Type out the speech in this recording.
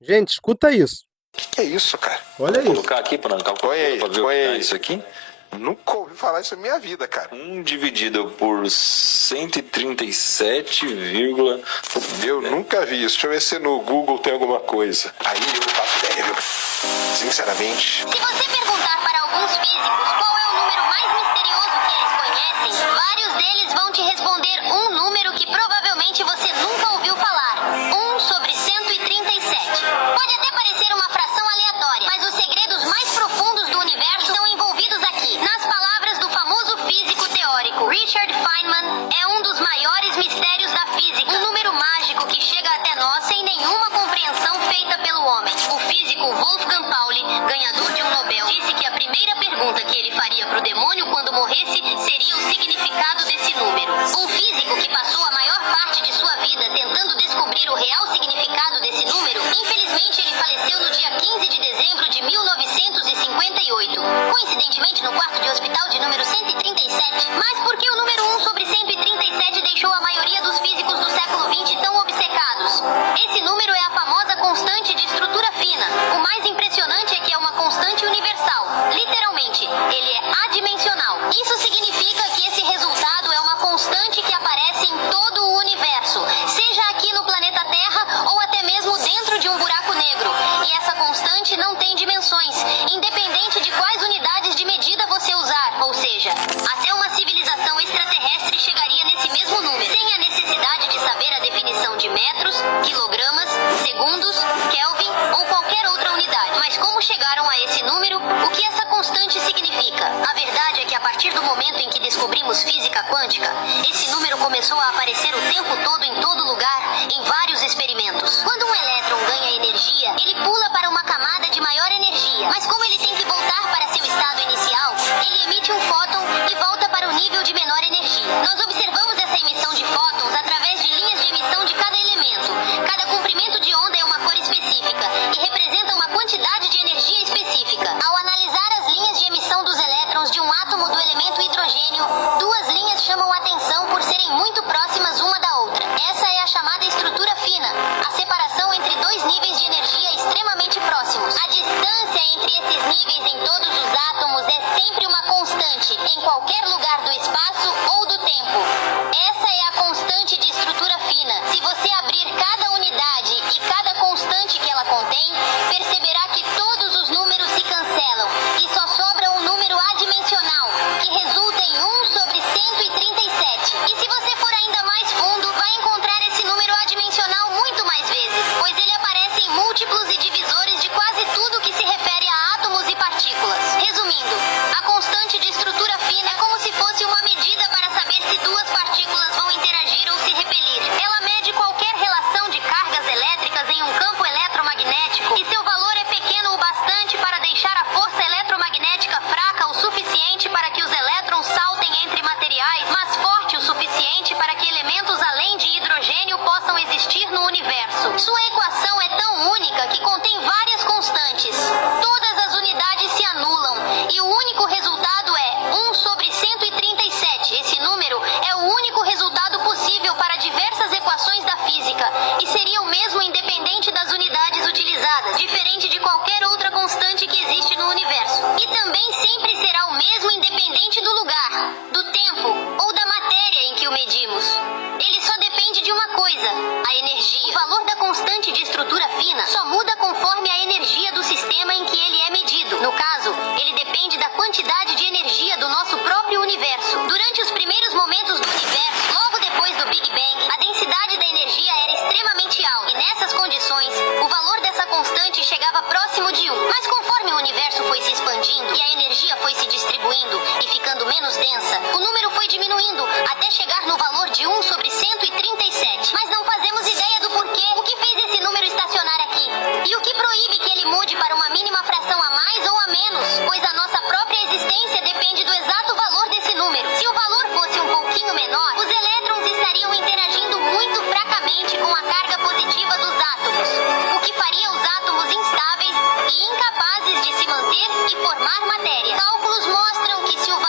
Gente, escuta isso. Que é isso, cara? Olha Vou isso. colocar aqui para não calcular, para ver o que dá isso aqui. Nunca ouvi falar isso na minha vida, cara. 1 dividido por 137, Eu nunca vi isso. Deixa eu ver se no Google tem alguma coisa. Aí eu não faço ideia, viu? Sinceramente. Se você perguntar para alguns físicos qual é o número mais misterioso que eles conhecem, vários deles vão te responder um número que provavelmente você nunca ouviu falar. 1 sobre 137. Pode até parecer uma fração aleatória, mas os segredos mais profundos do universo estão envolvidos aqui. Nas palavras do famoso físico teórico Richard Feynman, é um dos maiores mistérios da física. Um número mágico que chega até nós sem nenhuma compreensão feita pelo homem. O físico Wolfgang Pauli, ganhador de um Nobel, disse que a primeira pergunta que ele faria para o demônio quando morresse seria o significado desse número. Um físico que passou a maior parte de sua vida tentando descobrir o real significado desse número, infelizmente ele faleceu no dia 15 de dezembro de 1958. Coincidentemente no quarto de hospital de número 137. Mas por que o número 1 sobre 137 deixou a maioria dos físicos do século XX tão obcecados? Esse número é a famosa constante de estrutura fina. O mais impressionante é que é uma constante universal. Literalmente, ele é adimensional. Isso significa que esse resultado é uma constante que aparece em todo o universo, seja aqui no planeta Terra ou até mesmo dentro de um buraco negro. E essa constante não tem dimensões, independente de quais unidades de medida você usar. Ou seja, até uma civilização extraterrestre chegaria nesse mesmo número, sem a necessidade de saber a definição de metros, quilogramas, segundos, Kelvin ou qualquer outra unidade. Mas como chegaram a esse número? O que essa constante significa? A verdade é que a partir do momento em que descobrimos física quântica, esse número começou a aparecer o tempo todo em todo lugar, em vários experimentos. Quando um elétron ganha energia, ele pula para uma camada de maior energia. Mas como ele tem que voltar para seu estado inicial, ele emite um fóton e volta para o nível de menor energia. Nós observamos essa emissão de fótons através de linhas de emissão de cada elemento. Cada comprimento de onda é uma cor específica e representa uma quantidade de energia específica. Ao analisar as linhas de emissão dos elétrons de um átomo do elemento hidrogênio, duas linhas chamam atenção por serem muito próximas uma da outra. Essa é a chamada estrutura fina, a separação entre dois níveis de energia extremamente próximos. A distância entre esses níveis em todos os átomos é sempre uma constante, em qualquer lugar do espaço ou do tempo. Essa é a constante de estrutura fina. Se você abrir cada unidade e cada constante que ela contém, perceberá que todos os números se cancelam e só sobra um número adimensional, que resulta em 1 sobre 137. E se você for ainda mais fundo, vai encontrar esse número adimensional muito mais vezes, pois ele aparece em múltiplos e divisores de quase tudo que se refere a átomos e partículas. Resumindo, a constante de estrutura fina é como se fosse uma medida para saber se duas partículas vão interagir ou se repelir. Ela mede qualquer relação de cargas elétricas em um campo eletromagnético e seu valor é pequeno o bastante para deixar a força eletromagnética fraca o suficiente para que os elétrons saltem entre materiais, mas forte o suficiente para que elementos além de hidrogênio possam existir no universo. Sua equação é tão única que contém várias constantes. Todas as unidades se anulam e o único resultado é 1 sobre 137. Esse número é o único resultado possível para diversas equações da física e seria o mesmo independente das unidades utilizadas, diferente de qualquer outra constante que existe no universo. E também sempre será o mesmo independente do lugar, do tempo ou da matéria em que o medimos. Ele só depende de uma coisa, a energia. O valor da constante de estrutura fina só muda conforme a energia do sistema em que ele é medido. No caso, ele depende da quantidade de energia do nosso próprio universo. Durante os primeiros momentos do universo, logo depois do Big Bang, a densidade da energia era extremamente alta. E nessas condições, o valor dessa constante chegava próximo de 1. Mas conforme o universo foi se expandindo e a energia foi se distribuindo e ficando menos densa, o número foi diminuindo até chegar no valor de 1 sobre 137. Mas não fazemos ideia do porquê. O que fez esse número estacionar aqui? E o que proíbe que ele mude para uma mínima fração a mais ou a menos? Pois a nossa própria existência depende do exato valor desse número. Se o valor fosse um pouquinho menor, os elétrons estariam interagindo muito fracamente com a carga positiva dos átomos, o que faria os átomos instáveis e incapazes de se manter e formar matéria. Cálculos mostram que se o